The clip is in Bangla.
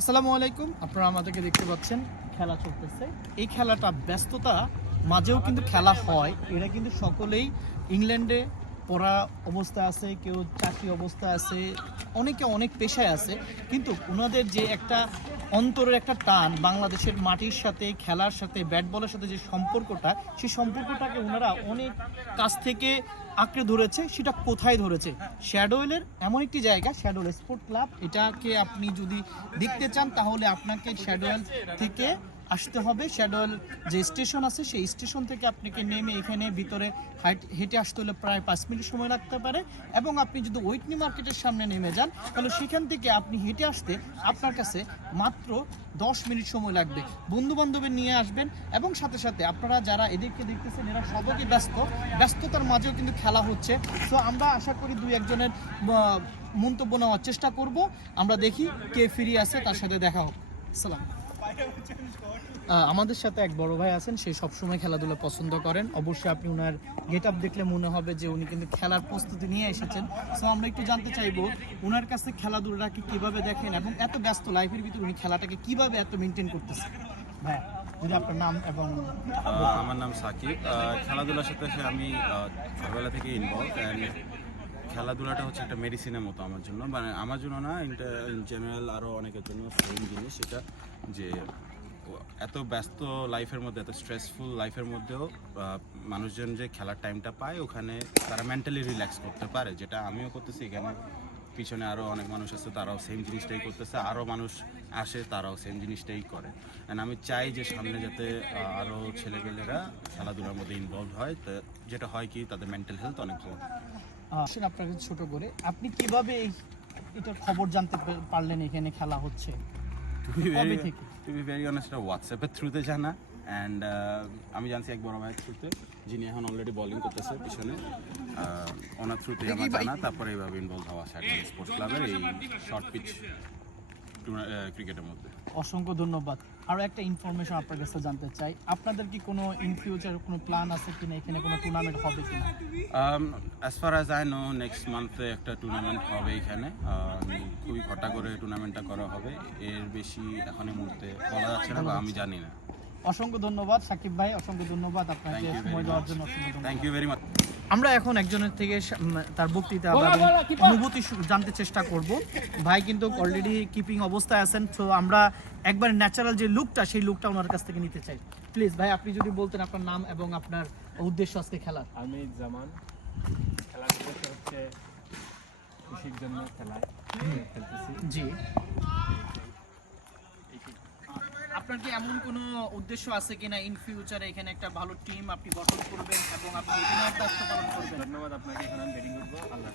আসসালামু আলাইকুম। আপনারা আমাদেরকে দেখতে পাচ্ছেন, খেলা চলতেছে। এই খেলাটা ব্যস্ততা, মাঝেও কিন্তু খেলা হয়। এরা কিন্তু সকলেই ইংল্যান্ডে পড়া অবস্থা আছে, কেউ চাকরি অবস্থা আছে, অনেকে অনেক পেশায় আছে, কিন্তু ওনাদের যে একটা অন্তরের একটা টান, বাংলাদেশের মাটির সাথে, খেলার সাথে ব্যাট বলের সাথে যে সম্পর্কটা, সেই সম্পর্কটাকে ওনারা অনেক কাছ থেকে আঁকড়ে ধরেছে, সেটা কোথায় ধরেছে? শ্যাডোয়েলের এমন একটি জায়গা শ্যাডোয়েল স্পোর্ট ক্লাব এটাকে আপনি যদি দেখতে চান, তাহলে আপনাকে শ্যাডোয়েল থেকে আসতে হবে। শ্যাডোয়েল যে স্টেশন আছে, সেই স্টেশন থেকে আপনাকে নেমে এখানে ভিতরে হেঁটে আসতে হলে প্রায় পাঁচ মিনিট সময় লাগতে পারে এবং আপনি যদি ওয়েটনি মার্কেটের সামনে নেমে যান, তাহলে সেখান থেকে আপনি হেঁটে আসতে আপনার কাছে মাত্র দশ মিনিট সময় লাগবে। বন্ধু বান্ধবের নিয়ে আসবেন এবং সাথে সাথে আপনারা যারা এদেরকে দেখতেছেন, এরা সবাইকে ব্যস্ত। ব্যস্ততার মাঝেও কিন্তু খেলা হচ্ছে। তো আমরা আশা করি দুই একজনের মন্তব্য নেওয়ার চেষ্টা করব। আমরা দেখি কে ফিরিয়ে আসে, তার সাথে দেখা হোক। সালাম। আমাদের সাথে এক বড় ভাই আছেন, সে সবসময় খেলাধুলা পছন্দ করেন। অবশ্যই আপনি ওনার গেট আপ দেখলে মনে হবে যে উনি কিন্তু খেলার প্রস্তুতি নিয়ে এসেছেন। সো আমরা একটু জানতে চাইব ওনার কাছে খেলাধুলাটাকে কীভাবে দেখেন এবং এত ব্যস্ত লাইফের ভিতরে উনি খেলাটাকে কীভাবে এত মেনটেন করতেছেন? ভাই আপনার নাম এবং আমার নাম সাকিব। খেলাধুলার সাথে আমি ছোটবেলা থেকে ইনভলভ খেলাধুলাটা হচ্ছে একটা মেডিসিনের মতো আমার জন্য। মানে আমার জন্য না ইন জেনারেল আরও অনেকের জন্য সেম জিনিস সেটা যে এত ব্যস্ত লাইফের মধ্যে, এত স্ট্রেসফুল লাইফের মধ্যেও মানুষজন যে খেলার টাইমটা পায়, ওখানে তারা মেন্টালি রিল্যাক্স করতে পারে, যেটা আমিও করতেছি, এখানে পিছনে আরও অনেক মানুষ আছে তারাও সেম জিনিসটাই করতেছে আরও মানুষ আসে তারাও সেম জিনিসটাই করে। অ্যান্ড আমি চাই যে সামনে যাতে আরও ছেলেপেলেরা খেলাধুলার মধ্যে ইনভলভ হয় তো যেটা হয় কি তাদের মেন্টাল হেলথ অনেক ভালো। আসেন আপনাকে ছোট করে। আপনি কীভাবে এই এটার খবর জানতে পারলেন এখানে খেলা হচ্ছে? টু বি ভেরি অনেস্ট হোয়াটসঅ্যাপের থ্রুতে জানা। অ্যান্ড আমি জানছি এক বড় ভাইয়ের থ্রুতে যিনি এখন অলরেডি বলিং করতেছে পিছনে। ওনার থ্রুতে আমার জানা তারপরে এইভাবে ইনভলভ হওয়া স্যাটেলাইট স্পোর্টস ক্লাবের এই শর্ট পিচ ক্রিকেটের মধ্যে। অসংখ্য ধন্যবাদ। আরও একটা ইনফরমেশন আপনার কাছে জানতে চাই। আপনাদের কি কোনো ইন ফিউচার কোনো প্ল্যান আছে কিনা? এখানে কোনো টুর্নামেন্ট হবে কিনা? As far as I know next মান্থে একটা টুর্নামেন্ট হবে এখানে। খুবই ঘটা করে টুর্নামেন্টটা করা হবে। এর বেশি এখন এই মুহূর্তে বলা যাচ্ছে না বা আমি জানি না। অসংখ্য ধন্যবাদ সাকিব ভাই অসংখ্য ধন্যবাদ আপনাকে সময় দেওয়ার জন্য থ্যাংক ইউ ভেরি মাচ আমরা এখন একজনের থেকে তার বক্তৃতা অনুভূতি জানতে চেষ্টা করব। ভাই কিন্তু অলরেডি কিপিং অবস্থায় আছেন তো আমরা একবার ন্যাচারাল যে লুকটা সেই লুকটা ওনার কাছ থেকে নিতে চাই। প্লিজ ভাই আপনি যদি বলতেন আপনার নাম এবং আপনার উদ্দেশ্য আজকে খেলার। আমি জামান। খেলাধুলাতে হচ্ছে খুশির জন্য খেলায় খেলতেছি জি। আপনার কি এমন কোনো উদ্দেশ্য আছে কিনা ইন ফিউচারে এখানে একটা ভালো টিম আপনি গঠন করবেন এবং আপনি অধিনায়ক দায়িত্ব পালন করবেন ধন্যবাদ আপনাকে এখানে আমি ব্যাটিং করব আল্লাহ।